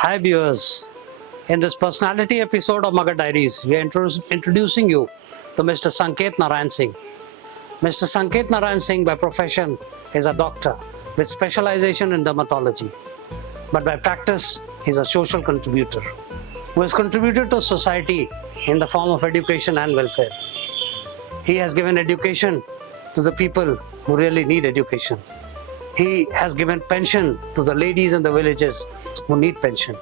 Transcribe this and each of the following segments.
Hi viewers, in this personality episode of Magar Diaries, we are introducing you to Mr. Sanket Narayan Singh. Mr. Sanket Narayan Singh by profession is a doctor with specialization in dermatology, but by practice he is a social contributor who has contributed to society in the form of education and welfare. He has given education to the people who really need education. He has given pension to the ladies in the villages who need pension.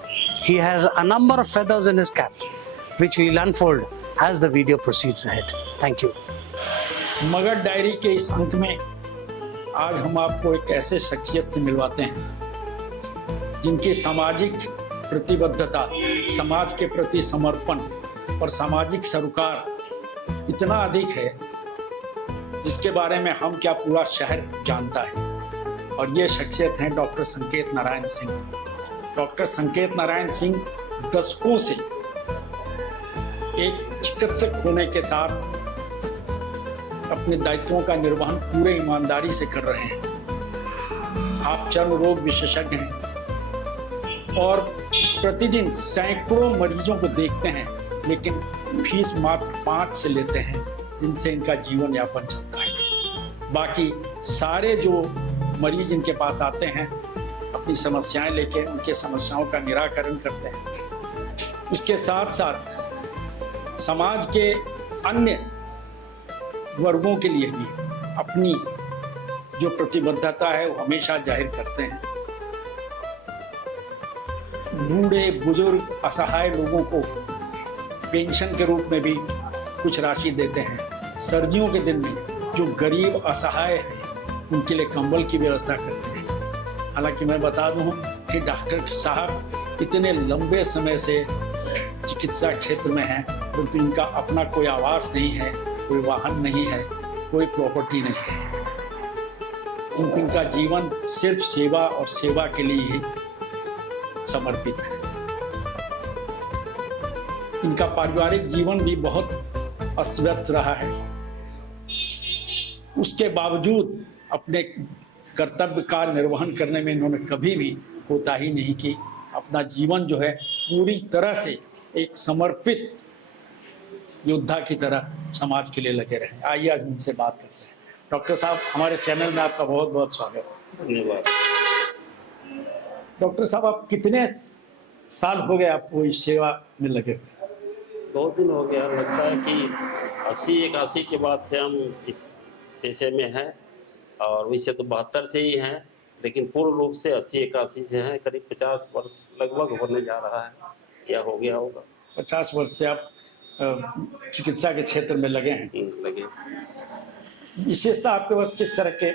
He has a number of feathers in his cap, which we'll unfold as the video proceeds ahead. Thank you. मगर diary के इस अंक में आज हम आपको एक ऐसे शख्सियत से मिलवाते हैं जिनकी सामाजिक प्रतिबद्धता, समाज के प्रति समर्पण और सामाजिक सरोकार इतना अधिक है जिसके बारे में हम क्या पूरा शहर जानता है। और ये शख्सियत हैं डॉक्टर संकेत नारायण सिंह। डॉक्टर संकेत नारायण सिंह दशकों से एक चिकित्सक होने के साथ अपने दायित्वों का निर्वहन पूरे ईमानदारी से कर रहे हैं। आप चर्म रोग विशेषज्ञ हैं और प्रतिदिन सैकड़ों मरीजों को देखते हैं, लेकिन फीस मात्र 5 से लेते हैं जिनसे इनका जीवन यापन चलता है। बाकी सारे जो मरीज इनके पास आते हैं अपनी समस्याएं लेके उनके समस्याओं का निराकरण करते हैं। इसके साथ साथ समाज के अन्य वर्गों के लिए भी अपनी जो प्रतिबद्धता है वो हमेशा जाहिर करते हैं। बूढ़े बुजुर्ग असहाय लोगों को पेंशन के रूप में भी कुछ राशि देते हैं। सर्दियों के दिन में जो गरीब असहाय हैं उनके लिए कंबल की व्यवस्था करते हैं। हालांकि मैं बता दूं कि डॉक्टर साहब इतने लंबे समय से चिकित्सा क्षेत्र में हैं, परंतु इनका अपना कोई आवास नहीं है, कोई वाहन नहीं है, कोई प्रॉपर्टी नहीं है। इनका जीवन सिर्फ सेवा और सेवा के लिए ही समर्पित है। इनका पारिवारिक जीवन भी बहुत अस्त-व्यस्त रहा है। उसके बावजूद अपने कर्तव्य का निर्वहन करने में इन्होंने कभी भी कोताही नहीं की। अपना जीवन जो है पूरी तरह से एक समर्पित योद्धा की तरह समाज के लिए लगे रहे। आइए आज उनसे बात करते हैं। डॉक्टर साहब, हमारे चैनल में आपका बहुत बहुत स्वागत है। धन्यवाद। डॉक्टर साहब, आप कितने साल हो गए आपको इस सेवा में लगे हुए? बहुत दिन हो गया। लगता है कि 80-81 के बाद से हम इस पेशे में हैं, और वैसे तो 72 से ही हैं, लेकिन पूर्ण रूप से 80-81 से हैं। करीब 50 वर्ष लगभग होने जा रहा है या हो गया होगा। 50 वर्ष से आप चिकित्सा के क्षेत्र में लगे हैं। लगे। विशेषता आपके पास किस तरह के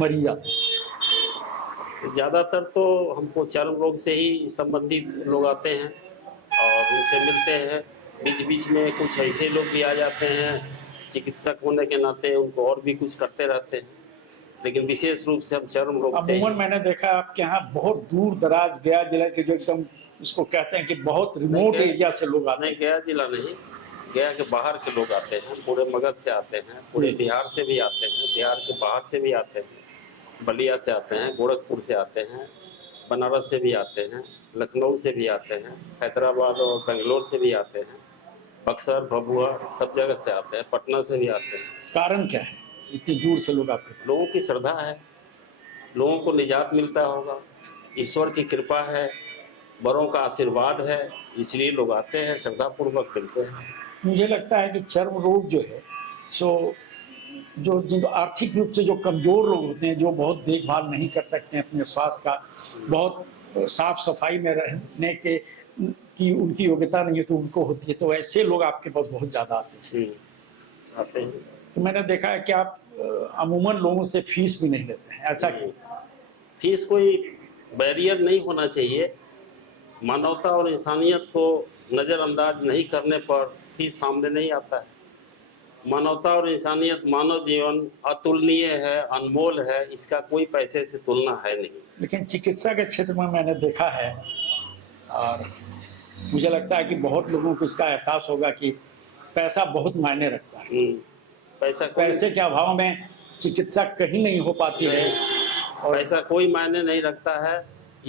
मरीज आते हैं? ज़्यादातर तो हमको चर्म रोग से ही संबंधित लोग आते हैं और उनसे मिलते हैं। बीच बीच में कुछ ऐसे लोग भी आ जाते हैं, चिकित्सक होने के नाते उनको और भी कुछ करते रहते हैं, लेकिन विशेष रूप से हम चर्म रोग से। अमूमन मैंने देखा आपके यहाँ बहुत दूर दराज गया जिला के जो एकदम इसको कहते हैं कि बहुत रिमोट एरिया से लोग आते हैं। नहीं, गया जिला नहीं, गया के बाहर के लोग आते हैं। पूरे मगध से आते हैं, पूरे बिहार से भी आते हैं, बिहार के बाहर से भी आते हैं, बलिया से आते हैं, गोरखपुर से आते हैं, बनारस से भी आते हैं, लखनऊ से भी आते हैं, हैदराबाद और बेंगलोर से भी आते हैं, बक्सर, भभुआ, सब जगह से आते हैं, पटना से भी आते हैं। कारण क्या है इतनी दूर से लोग आपके पास? लोगों की श्रद्धा है, लोगों को निजात मिलता होगा, ईश्वर की कृपा है, बड़ों का आशीर्वाद है, इसलिए लोग आते हैं, श्रद्धापूर्वक मिलते हैं। मुझे लगता है कि चर्म रोग जो है सो जो जिन आर्थिक रूप से जो कमजोर लोग होते हैं, जो बहुत देखभाल नहीं कर सकते हैं अपने स्वास्थ्य का, बहुत साफ सफाई में रहने के की उनकी योग्यता नहीं है तो उनको होती है, तो ऐसे लोग आपके पास बहुत ज़्यादा आते हैं। तो मैंने देखा है कि आप अमूमन लोगों से फीस भी नहीं लेते हैं, ऐसा क्यों? फीस कोई बैरियर नहीं होना चाहिए। मानवता और इंसानियत को नज़रअंदाज नहीं करने पर फीस सामने नहीं आता है। मानवता और इंसानियत, मानव जीवन अतुलनीय है, अनमोल है, इसका कोई पैसे से तुलना है नहीं। लेकिन चिकित्सा के क्षेत्र में मैंने देखा है और मुझे लगता है कि बहुत लोगों को इसका एहसास होगा कि पैसा बहुत मायने रखता है। पैसे के अभाव में चिकित्सा कहीं नहीं हो पाती है। और ऐसा कोई मायने नहीं रखता है।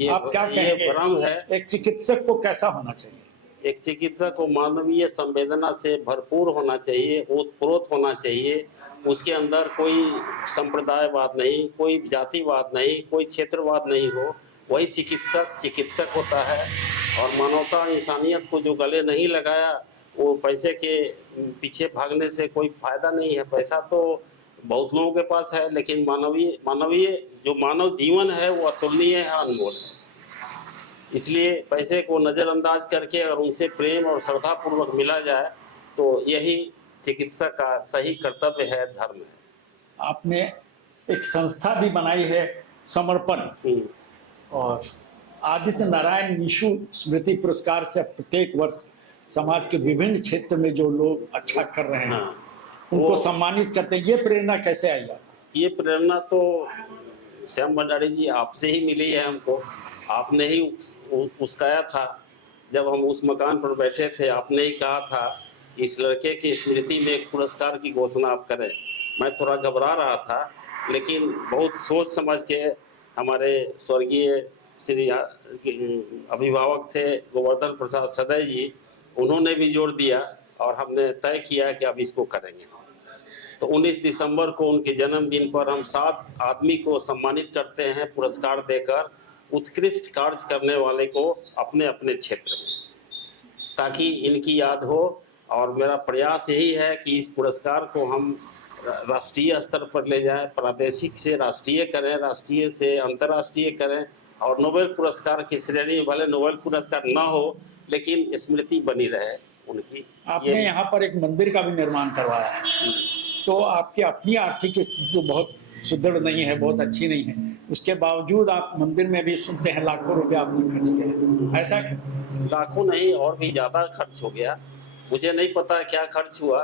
आप क्या ये कहेंगे, भ्रम है। एक चिकित्सक को कैसा होना चाहिए? एक चिकित्सक को मानवीय संवेदना से भरपूर होना चाहिए, ओतप्रोत होना चाहिए। उसके अंदर कोई संप्रदायवाद नहीं, कोई जातिवाद नहीं, कोई क्षेत्रवाद नहीं हो। वही चिकित्सक चिकित्सक होता है। और मानवता इंसानियत को जो गले नहीं लगाया, वो पैसे के पीछे भागने से कोई फायदा नहीं है। पैसा तो बहुत लोगों के पास है, लेकिन मानवीय मानवीय जो मानव जीवन है वो अतुलनीय है, अनमोल है। इसलिए पैसे को नज़रअंदाज करके अगर उनसे प्रेम और श्रद्धा पूर्वक मिला जाए तो यही चिकित्सक का सही कर्तव्य है, धर्म है। आपने एक संस्था भी बनाई है, समर्पण, और आदित्य नारायण निशु स्मृति पुरस्कार से प्रत्येक वर्ष समाज के विभिन्न क्षेत्र में जो लोग अच्छा कर रहे हैं उनको सम्मानित करते हैं। ये प्रेरणा कैसे आई आपको? ये प्रेरणा तो श्याम भंडारी जी आपसे ही मिली है हमको। आपने ही उस्काया था। जब हम उस मकान पर बैठे थे, आपने ही कहा था इस लड़के की स्मृति में एक पुरस्कार की घोषणा आप करें। मैं थोड़ा घबरा रहा था, लेकिन बहुत सोच समझ के हमारे स्वर्गीय श्री अभिभावक थे गोवर्धन प्रसाद सदैव जी, उन्होंने भी जोर दिया और हमने तय किया कि अब इसको करेंगे। तो 19 दिसंबर को उनके जन्मदिन पर हम 7 आदमी को सम्मानित करते हैं पुरस्कार देकर, उत्कृष्ट कार्य करने वाले को अपने अपने क्षेत्र में, ताकि इनकी याद हो। और मेरा प्रयास यही है कि इस पुरस्कार को हम राष्ट्रीय स्तर पर ले जाएं, प्रादेशिक से राष्ट्रीय करें, राष्ट्रीय से अंतर्राष्ट्रीय करें। और नोबेल पुरस्कार की श्रेणी में भले नोबेल पुरस्कार ना हो, लेकिन स्मृति बनी रहे उनकी। आपने यहाँ पर एक मंदिर का भी निर्माण करवाया है, तो आपकी अपनी आर्थिक स्थिति तो बहुत सुदृढ़ नहीं है, बहुत अच्छी नहीं है, उसके बावजूद आप मंदिर में भी सुनते हैं लाखों रुपया आपने खर्च किया। ऐसा लाखों नहीं, और भी ज़्यादा खर्च हो गया। मुझे नहीं पता क्या खर्च हुआ,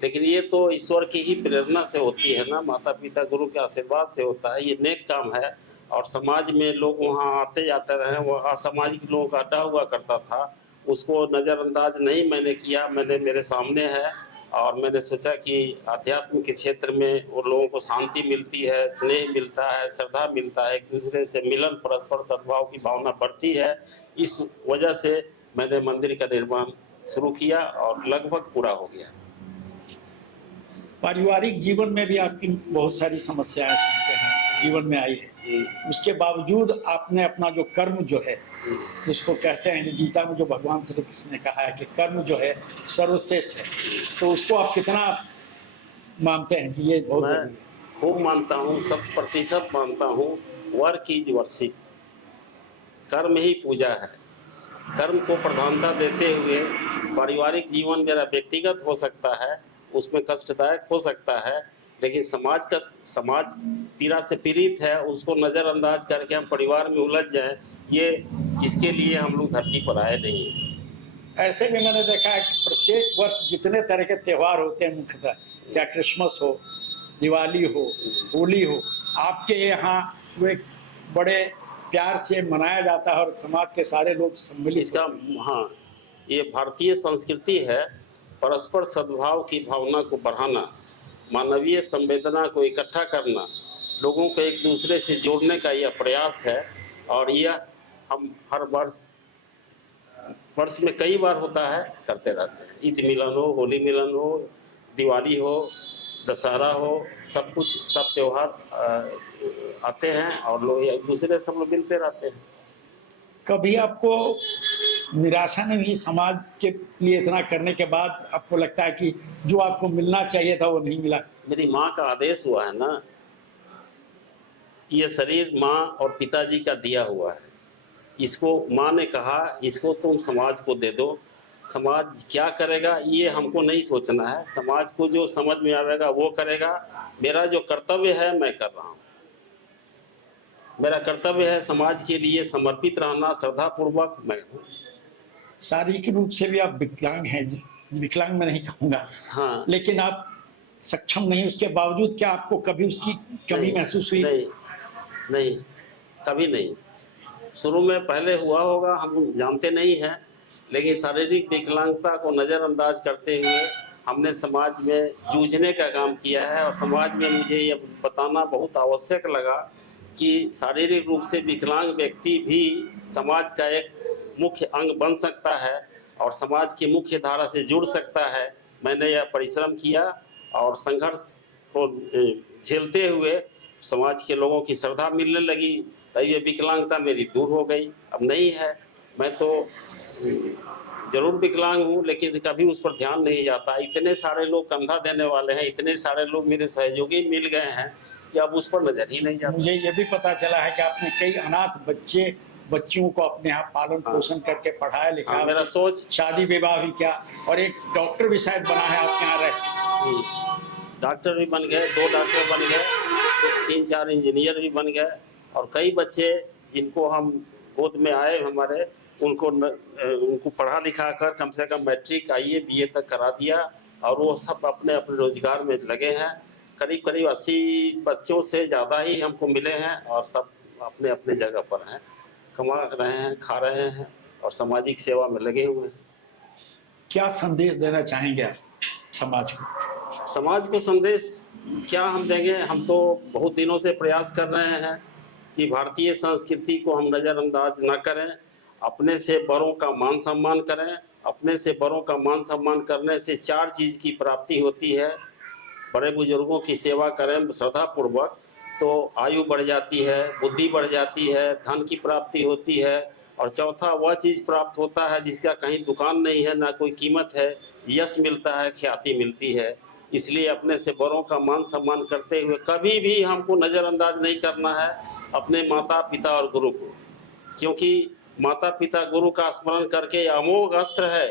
लेकिन ये तो ईश्वर की ही प्रेरणा से होती है ना, माता पिता गुरु के आशीर्वाद से होता है। ये नेक काम है। और समाज में लोग वहाँ आते जाते रहे, वो असामाजिक लोगों का अड्डा हुआ करता था, उसको नज़रअंदाज नहीं मैंने किया। मैंने मेरे सामने है, और मैंने सोचा कि आध्यात्म के क्षेत्र में वो लोगों को शांति मिलती है, स्नेह मिलता है, श्रद्धा मिलता है, एक दूसरे से मिलन, परस्पर सद्भाव की भावना बढ़ती है। इस वजह से मैंने मंदिर का निर्माण शुरू किया और लगभग पूरा हो गया। पारिवारिक जीवन में भी आपकी बहुत सारी समस्याएं सुनते हैं, जीवन में आई है, उसके बावजूद आपने अपना जो कर्म जो है, जिसको कहते हैं गीता में जो भगवान श्री कृष्ण ने कहा है कि कर्म जो है सर्वश्रेष्ठ है, तो उसको आप कितना मानते हैं कि ये बहुत जरूरी है? खूब मानता हूँ, 100% मानता हूँ। वर्क इज वर्शिप, कर्म ही पूजा है। कर्म को प्रधानता देते हुए पारिवारिक जीवन मेरा व्यक्तिगत हो सकता है, उसमें कष्टदायक हो सकता है, लेकिन समाज पीड़ा से पीड़ित है, उसको नज़रअंदाज करके हम परिवार में उलझ जाएं, ये इसके लिए हम लोग धरती पर आए नहीं हैं। ऐसे भी मैंने देखा है कि प्रत्येक वर्ष जितने तरह के त्यौहार होते हैं, मुख्यतः चाहे क्रिसमस हो, दिवाली हो, होली हो, आपके यहाँ वो एक बड़े प्यार से मनाया जाता है और समाज के सारे लोग सम्मिलित। इसका हाँ, ये भारतीय संस्कृति है। परस्पर सद्भाव की भावना को बढ़ाना, मानवीय संवेदना को इकट्ठा करना, लोगों को एक दूसरे से जोड़ने का यह प्रयास है। और यह हम हर वर्ष में कई बार होता है, करते रहते हैं। ईद मिलन हो, होली मिलन हो, दिवाली हो, दशहरा हो, सब कुछ, सब त्यौहार आते हैं और लोग एक दूसरे से हम लोग मिलते रहते हैं। कभी आपको निराशा नहीं हुई समाज के लिए इतना करने के बाद? आपको लगता है कि जो आपको मिलना चाहिए था वो नहीं मिला? मेरी माँ का आदेश हुआ है ना, ये शरीर माँ और पिताजी का दिया हुआ है। इसको माँ ने कहा, इसको तुम समाज को दे दो। समाज क्या करेगा ये हमको नहीं सोचना है, समाज को जो समझ में आएगा वो करेगा। मेरा जो कर्तव्य है मैं कर रहा हूँ। मेरा कर्तव्य है समाज के लिए समर्पित रहना, श्रद्धापूर्वक मैं हूँ। शारीरिक रूप से भी आप विकलांग हैं जी, विकलांग मैं नहीं कहूँगा, हाँ, लेकिन आप सक्षम नहीं, उसके बावजूद क्या आपको कभी उसकी कमी महसूस हुई? नहीं, कभी नहीं। शुरू में पहले हुआ होगा, हम जानते नहीं हैं, लेकिन शारीरिक विकलांगता को नज़रअंदाज करते हुए हमने समाज में जूझने का काम किया है। और समाज में मुझे ये बताना बहुत आवश्यक लगा कि शारीरिक रूप से विकलांग व्यक्ति भी समाज का एक मुख्य अंग बन सकता है और समाज की मुख्य धारा से जुड़ सकता है। मैंने यह परिश्रम किया और संघर्ष को झेलते हुए समाज के लोगों की श्रद्धा मिलने लगी, तब ये विकलांगता मेरी दूर हो गई। अब नहीं है, मैं तो जरूर विकलांग हूँ लेकिन कभी उस पर ध्यान नहीं जाता। इतने सारे लोग कंधा देने वाले हैं, इतने सारे लोग मेरे सहयोगी मिल गए हैं कि अब उस पर नजर ही नहीं जाता। मुझे ये भी पता चला है कि आपने कई अनाथ बच्चियों को अपने यहाँ पालन पोषण करके पढ़ाया लिखाया। मेरा सोच, शादी विवाह भी किया और एक डॉक्टर भी शायद बना है आपके यहाँ रह के। डॉक्टर भी बन गए, 2 डॉक्टर बन गए, 3-4 इंजीनियर भी बन गए और कई बच्चे जिनको हम गोद में आए हमारे, उनको पढ़ा लिखा कर कम से कम मैट्रिक IE BA तक करा दिया और वो सब अपने अपने रोजगार में लगे हैं। करीब करीब 80 बच्चों से ज़्यादा ही हमको मिले हैं और सब अपने अपने जगह पर हैं, कमा रहे हैं, खा रहे हैं और सामाजिक सेवा में लगे हुए हैं। क्या संदेश देना चाहेंगे आप समाज को? समाज को संदेश क्या हम देंगे? हम तो बहुत दिनों से प्रयास कर रहे हैं कि भारतीय संस्कृति को हम नज़रअंदाज न करें, अपने से बड़ों का मान सम्मान करें। अपने से बड़ों का मान सम्मान करने से 4 चीज़ की प्राप्ति होती है। बड़े बुजुर्गों की सेवा करें श्रद्धापूर्वक तो आयु बढ़ जाती है, बुद्धि बढ़ जाती है, धन की प्राप्ति होती है और चौथा वह चीज़ प्राप्त होता है जिसका कहीं दुकान नहीं है, ना कोई कीमत है, यश मिलता है, ख्याति मिलती है। इसलिए अपने से बड़ों का मान सम्मान करते हुए कभी भी हमको नज़रअंदाज नहीं करना है अपने माता पिता और गुरु को, क्योंकि माता पिता गुरु का स्मरण करके अमोघ अस्त्र है,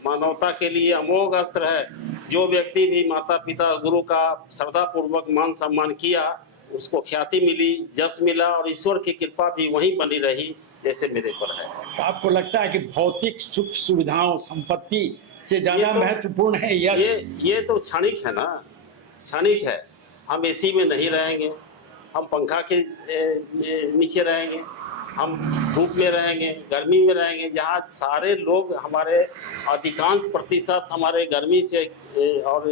मानवता के लिए अमोघ अस्त्र है। जो व्यक्ति भी माता पिता गुरु का श्रद्धापूर्वक मान सम्मान किया उसको ख्याति मिली, यश मिला और ईश्वर की कृपा भी वहीं बनी रही जैसे मेरे पर है। तो आपको लगता है कि भौतिक सुख सुविधाओं संपत्ति से ज्यादा महत्वपूर्ण है ये तो क्षणिक है ना, क्षणिक है। हम AC में नहीं रहेंगे, हम पंखा के नीचे रहेंगे, हम धूप में रहेंगे, गर्मी में रहेंगे, जहाँ सारे लोग हमारे अधिकांश प्रतिशत हमारे गर्मी से और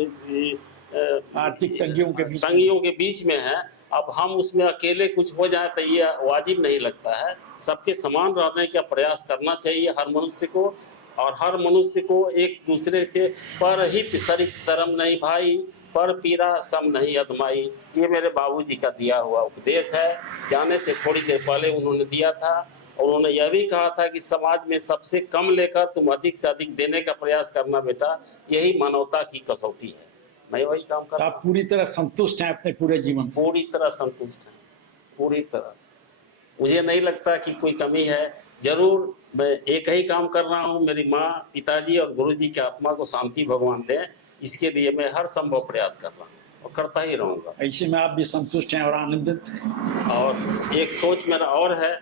आर्थिक तंगियों के बीच में है। अब हम उसमें अकेले कुछ हो जाए तो ये वाजिब नहीं लगता है। सबके समान रहने का प्रयास करना चाहिए हर मनुष्य को, और हर मनुष्य को एक दूसरे से परहित सरित धर्म नहीं भाई, पर पीरा सम नहीं अदमाई, ये मेरे बाबूजी का दिया हुआ उपदेश है। जाने से थोड़ी देर पहले उन्होंने दिया था और उन्होंने यह भी कहा था कि समाज में सबसे कम लेकर तुम अधिक से अधिक देने का प्रयास करना बेटा, यही मानवता की कसौटी है। मैं वही काम कर। आप पूरी तरह संतुष्ट हैं अपने पूरे जीवन से? पूरी तरह संतुष्ट हैं, पूरी तरह। मुझे नहीं लगता कि कोई कमी है। जरूर मैं एक ही काम कर रहा हूँ, मेरी माँ पिताजी और गुरुजी की आत्मा को शांति भगवान दें, इसके लिए मैं हर संभव प्रयास कर रहा हूँ और करता ही रहूँगा। ऐसे में आप भी संतुष्ट हैं और आनंदित हैं? और एक सोच मेरा और है,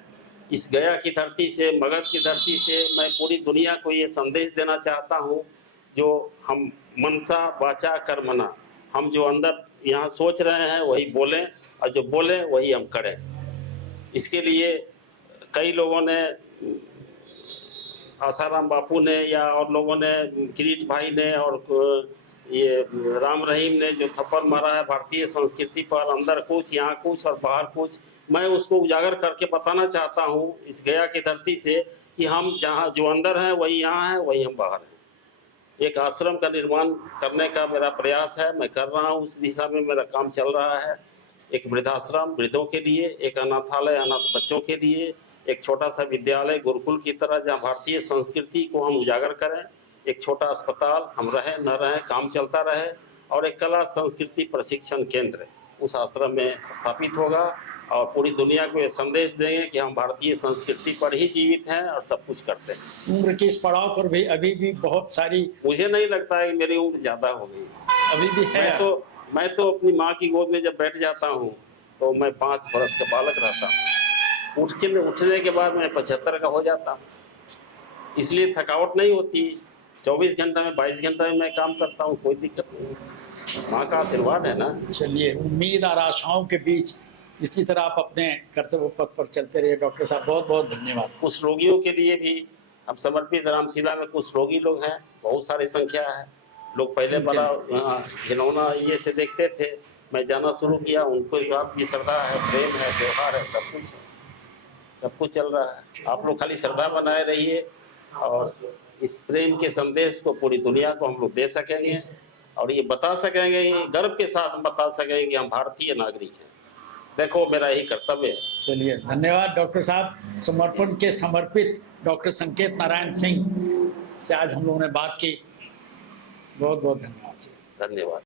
इस गया की धरती से, मगध की धरती से मैं पूरी दुनिया को ये संदेश देना चाहता हूँ, जो हम मनसा वाचा कर्मणा, हम जो अंदर यहाँ सोच रहे हैं वही बोलें और जो बोलें वही हम करें। इसके लिए कई लोगों ने, आसाराम बापू ने या और लोगों ने, किरीट भाई ने और ये राम रहीम ने जो थप्पड़ मारा है भारतीय संस्कृति पर, अंदर कुछ यहाँ कुछ और बाहर कुछ, मैं उसको उजागर करके बताना चाहता हूँ इस गया की धरती से कि हम जहाँ जो अंदर हैं वही यहाँ हैं, वही हम बाहर हैं। एक आश्रम का निर्माण करने का मेरा प्रयास है, मैं कर रहा हूँ, उस दिशा में मेरा काम चल रहा है। एक वृद्धाश्रम वृद्धों के लिए, एक अनाथालय अनाथ बच्चों के लिए, एक छोटा सा विद्यालय गुरुकुल की तरह जहाँ भारतीय संस्कृति को हम उजागर करें, एक छोटा अस्पताल हम रहें न रहें काम चलता रहे, और एक कला संस्कृति प्रशिक्षण केंद्र उस आश्रम में स्थापित होगा और पूरी दुनिया को ये संदेश देंगे कि हम भारतीय संस्कृति पर ही जीवित हैं और सब कुछ करते हैं। उम्र के इस पड़ाव पर भी अभी भी बहुत सारी, मुझे नहीं लगता है कि मेरी उम्र ज़्यादा हो गई, अभी भी है। मैं तो अपनी माँ की गोद में जब बैठ जाता हूँ तो मैं 5 वर्ष का बालक रहता हूँ, उठने के बाद मैं 75 का हो जाता हूँ। इसलिए थकावट नहीं होती। 24 घंटा में 22 घंटा में मैं काम करता हूँ, कोई दिक्कत नहीं, माँ का आशीर्वाद है ना। चलिए, उम्मीद और आशाओं के बीच इसी तरह आप अपने कर्तव्य पथ पर चलते रहिए। डॉक्टर साहब बहुत बहुत धन्यवाद। कुछ रोगियों के लिए भी हम समर्पित रामशिला में कुछ रोगी लोग हैं, बहुत सारी संख्या है। लोग पहले बड़ा घिनौना ये से देखते थे, मैं जाना शुरू किया, उनको इस बात की श्रद्धा है, प्रेम है, व्यवहार है, सब कुछ चल रहा है। आप लोग खाली श्रद्धा बनाए रहिए और इस प्रेम के संदेश को पूरी दुनिया को हम लोग दे सकेंगे और ये बता सकेंगे, गर्व के साथ बता सकेंगे कि हम भारतीय नागरिक हैं। देखो मेरा यही कर्तव्य है। चलिए, धन्यवाद डॉक्टर साहब। समर्पण के समर्पित डॉक्टर संकेत नारायण सिंह से आज हम लोगों ने बात की। बहुत बहुत धन्यवाद। धन्यवाद।